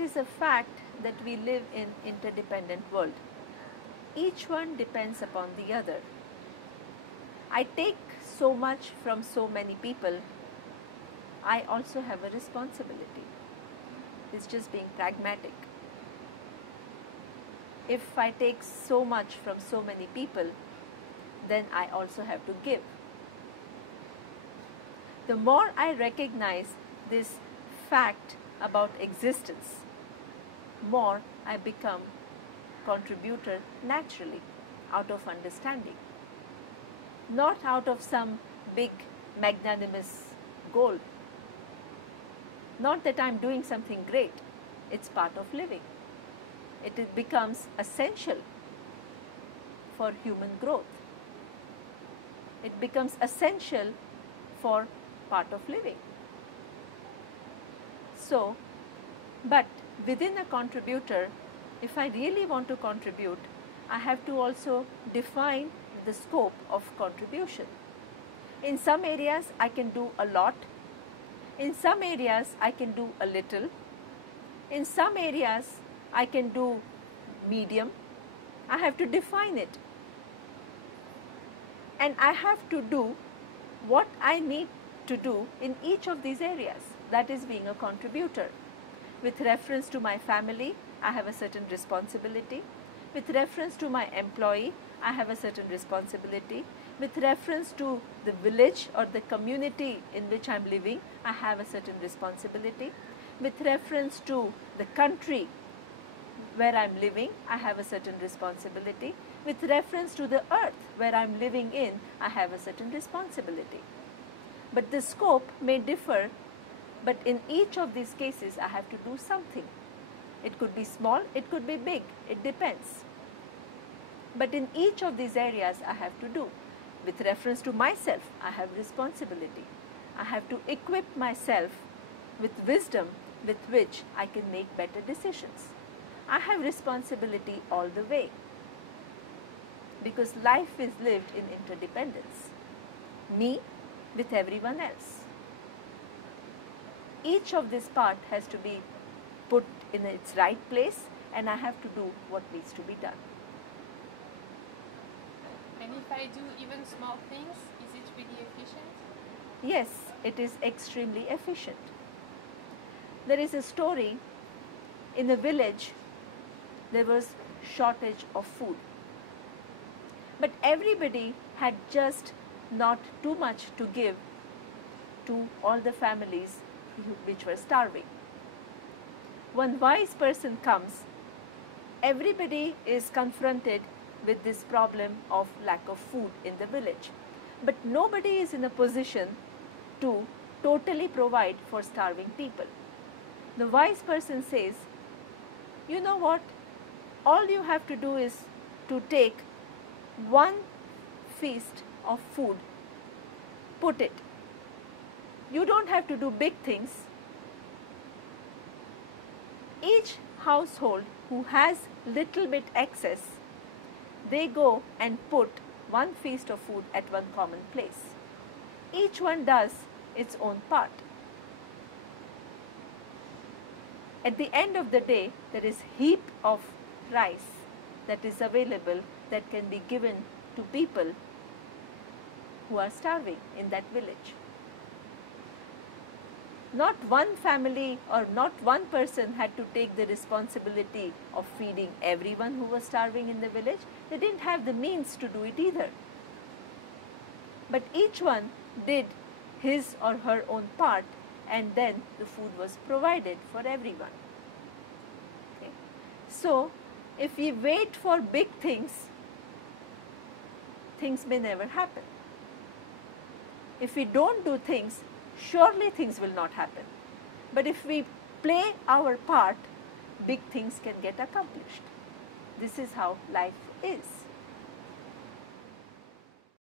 it is a fact that we live in interdependent world. Each one depends upon the other. I take so much from so many people. I also have a responsibility. It's just being pragmatic. If I take so much from so many people, then I also have to give. The more I recognize this fact about existence, more I become contributor naturally, out of understanding, not out of some big magnanimous goal. Not that I'm doing something great, it's part of living. It becomes essential for human growth. It becomes essential for part of living. So, but within a contributor, if I really want to contribute, I have to also define the scope of contribution. In some areas, I can do a lot. In some areas, I can do a little. In some areas, I can do medium. I have to define it. And I have to do what I need to do in each of these areas. That is being a contributor. With reference to my family, I have a certain responsibility. With reference to my employee, I have a certain responsibility. With reference to the village or the community in which I am living, I have a certain responsibility. With reference to the country where I am living, I have a certain responsibility. With reference to the earth where I am living in, I have a certain responsibility. But the scope may differ, but in each of these cases, I have to do something. It could be small, it could be big, it depends. But in each of these areas, I have to do. With reference to myself, I have responsibility. I have to equip myself with wisdom with which I can make better decisions. I have responsibility all the way, because life is lived in interdependence. Me with everyone else. Each of this part has to be put in its right place, and I have to do what needs to be done. And if I do even small things, is it really efficient? Yes, it is extremely efficient. There is a story. In a village, there was shortage of food. But everybody had just not too much to give to all the families which were starving. One wise person comes. Everybody is confronted with this problem of lack of food in the village. But nobody is in a position to totally provide for starving people. The wise person says, you know what? All you have to do is to take one feast of food, put it. You don't have to do big things. Each household who has little bit excess, they go and put one feast of food at one common place. Each one does its own part. At the end of the day, there is heap of rice that is available that can be given to people who are starving in that village. Not one family or not one person had to take the responsibility of feeding everyone who was starving in the village. They didn't have the means to do it either. But each one did his or her own part, and then the food was provided for everyone. Okay. So, if we wait for big things, things may never happen. If we don't do things, surely things will not happen. But if we play our part, big things can get accomplished. This is how life is.